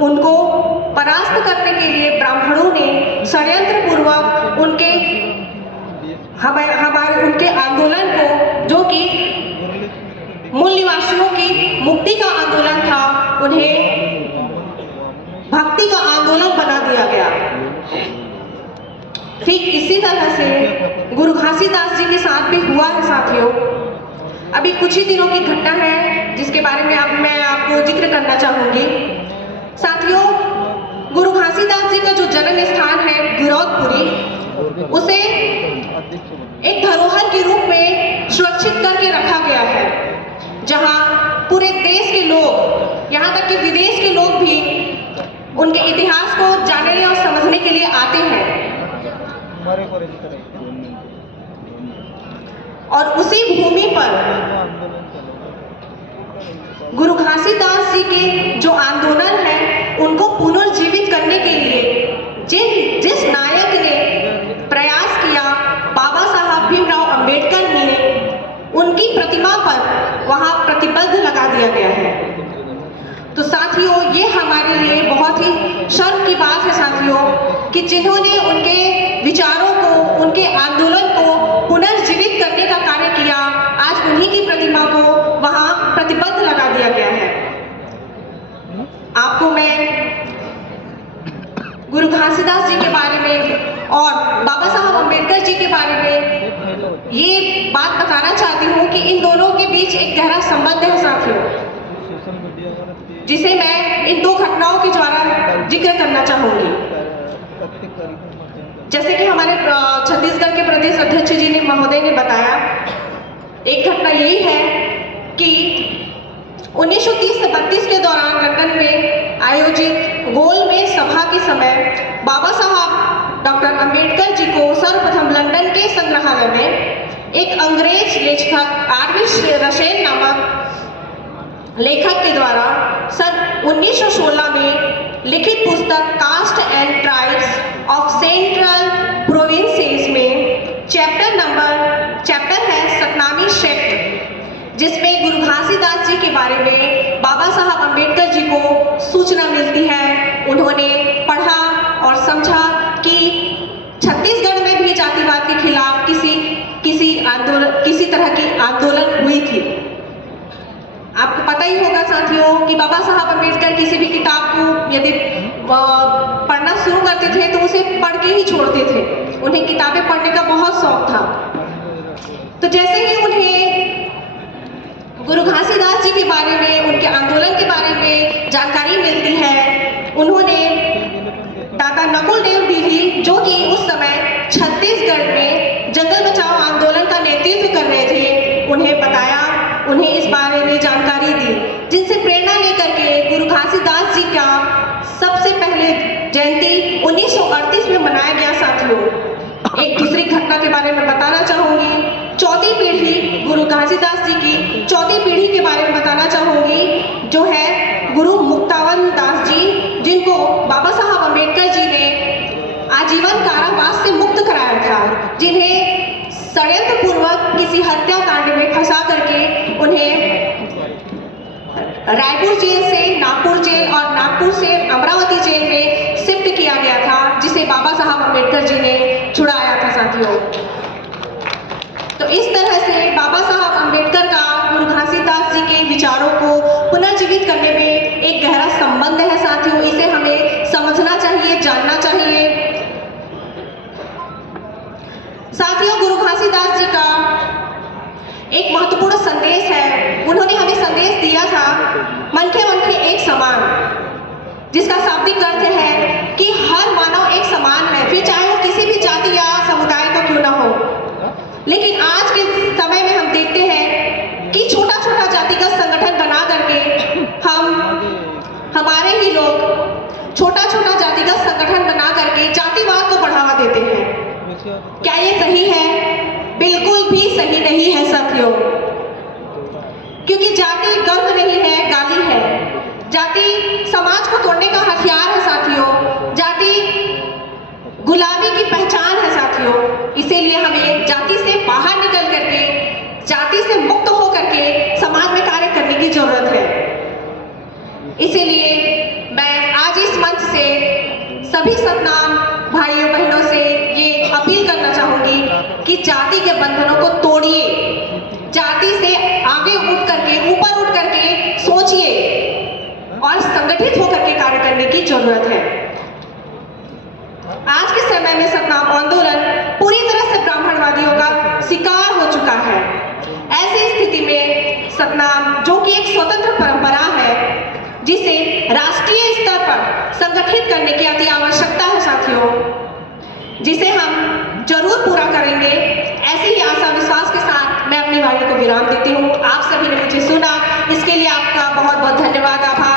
उनको परास्त करने के लिए ब्राह्मणों ने षड्यंत्र पूर्वक उनके आंदोलन को, जो कि मूल निवासियों की मुक्ति का आंदोलन था, उन्हें भक्ति का आंदोलन बना दिया गया। ठीक इसी तरह से गुरु घासीदास जी के साथ भी हुआ है साथियों। अभी कुछ ही दिनों की घटना है जिसके बारे में अब मैं आपको जिक्र करना चाहूंगी। साथियों, गुरु घासीदास जी का जो जन्म स्थान है गिरौदपुरी, उसे एक धरोहर के रूप में सुरक्षित करके रखा गया है, जहां पूरे देश के लोग, यहाँ तक कि विदेश के लोग भी उनके इतिहास को जानने और समझने के लिए आते हैं। और उसी भूमि पर गुरु घासीदास जी के जो आंदोलन है उनको पुनर्जीवित करने के लिए जिस नायक ने प्रयास किया, बाबा साहब भीमराव अंबेडकर ने उनकी प्रतिमा पर वहां प्रतिबंध लगा दिया गया है। तो साथियों, ये हमारे लिए बहुत ही शर्म की बात है साथियों कि जिन्होंने उनके विचारों को, उनके आंदोलन को पुनर्जीवित करने का कार्य किया, आज उन्हीं की प्रतिमा को वहां प्रतिबंध लगा दिया गया है। आपको मैं गुरु घासीदास जी के बारे में और बाबा साहब अंबेडकर जी के बारे में ये बात बताना चाहती हूँ कि इन दोनों के बीच एक गहरा संबंध है साथियों, जिसे मैं इन दो घटनाओं के द्वारा जिक्र करना चाहूंगी। जैसे कि हमारे छत्तीसगढ़ के प्रदेश अध्यक्ष जी ने महोदय ने बताया, एक घटना यही है कि 1930 से 32 के दौरान लंदन में आयोजित गोलमेज सभा के समय बाबा साहब डॉक्टर अंबेडकर जी को सर्वप्रथम लंदन के संग्रहालय में एक अंग्रेज लेखक आरवी रसेल नामक लेखक के द्वारा सन 1916 में लिखित पुस्तक caste and tribes of central provinces में चैप्टर है सतनामी सेक्ट, जिसमें गुरु घासीदास जी के बारे में बाबा साहब अंबेडकर जी को सूचना मिलती है। उन्होंने पढ़ा और समझा कि छत्तीसगढ़ में भी जातिवाद के खिलाफ किसी तरह की आंदोलन हुई थी। आपको पता ही होगा साथियों कि बाबा साहब अंबेडकर किसी भी किताब को यदि पढ़ना शुरू करते थे तो उसे पढ़ के ही छोड़ते थे। उन्हें किताबें पढ़ने का बहुत शौक था। तो जैसे ही उन्हें गुरु घासीदास जी के बारे में, उनके आंदोलन के बारे में जानकारी मिलती है, उन्होंने दादा नकुल देव बिरही, जो कि उस समय छत्तीसगढ़ में जंगल बचाओ आंदोलन का नेतृत्व कर रहे थे, उन्हें बताया, उन्हें इस बारे में जानकारी दी, जिनसे प्रेरणा लेकर के गुरु घासीदास जी का सबसे पहले जयंती 1938 में मनाया गया। साथियों, एक दूसरी घटना के बारे में बताना चाहूंगी। चौथी पीढ़ी, गुरु घासीदास जी की चौथी पीढ़ी के बारे में बताना चाहूंगी, जो है गुरु मुक्तावन दास जी, जिनको बाबा साहब अंबेडकर जी ने आजीवन कारावास से मुक्त कराया था, जिन्हें षड्यंत्र पूर्वक किसी हत्याकांड में फंसा करके उन्हें रायपुर जेल से नागपुर जेल और नागपुर से अमरावती जेल में शिफ्ट किया गया था, जिसे बाबा साहब अंबेडकर जी ने छुड़ाया था। साथियों, तो इस तरह से बाबा साहब अंबेडकर का गुरु घासीदास जी के विचारों को पुनर्जीवित करने में एक गहरा संबंध है। साथियों, इसे हमें समझना चाहिए, जानना चाहिए। साथियों, गुरु घासीदास जी का एक महत्वपूर्ण संदेश है। उन्होंने हमें संदेश दिया था, मनखे मनखे एक समान, जिसका शाब्दिक अर्थ है कि हर मानव एक समान है, फिर चाहे वो किसी भी जाति या समुदाय का क्यों ना हो। लेकिन आज के समय में हम देखते हैं कि छोटा छोटा जातिगत संगठन बना करके हमारे ही लोग छोटा छोटा जातिगत संगठन बना करके जातिवाद को बढ़ावा देते हैं। क्या ये सही है? बिल्कुल भी सही नहीं है साथियों, क्योंकि जाति गर्व नहीं है, गाली है। जाति समाज को तोड़ने का हथियार है साथियों। जाति गुलामी की पहचान है साथियों। इसीलिए हमें जाति से बाहर निकल करके, जाति से मुक्त हो करके समाज में कार्य करने की जरूरत है। इसीलिए मैं आज से सभी सतनाम भाइयों बहनों से ये अपील करना चाहूंगी कि जाति के बंधनों को तोड़िए, जाति से आगे उठ करके, ऊपर उठ करके सोचिए और संगठित होकर के कार्य करने की जरूरत है। आज के समय में सतनाम आंदोलन पूरी तरह से ब्राह्मणवादियों का शिकार हो चुका है। ऐसी स्थिति में सतनाम, जो कि एक स्वतंत्र परंपरा है, जिसे राष्ट्रीय स्तर पर संगठित करने की अति आवश्यकता है साथियों, जिसे हम जरूर पूरा करेंगे। ऐसे ही आशा विश्वास के साथ मैं अपनी वाणी को विराम देती हूँ। आप सभी ने मुझे सुना, इसके लिए आपका बहुत बहुत धन्यवाद, आभार।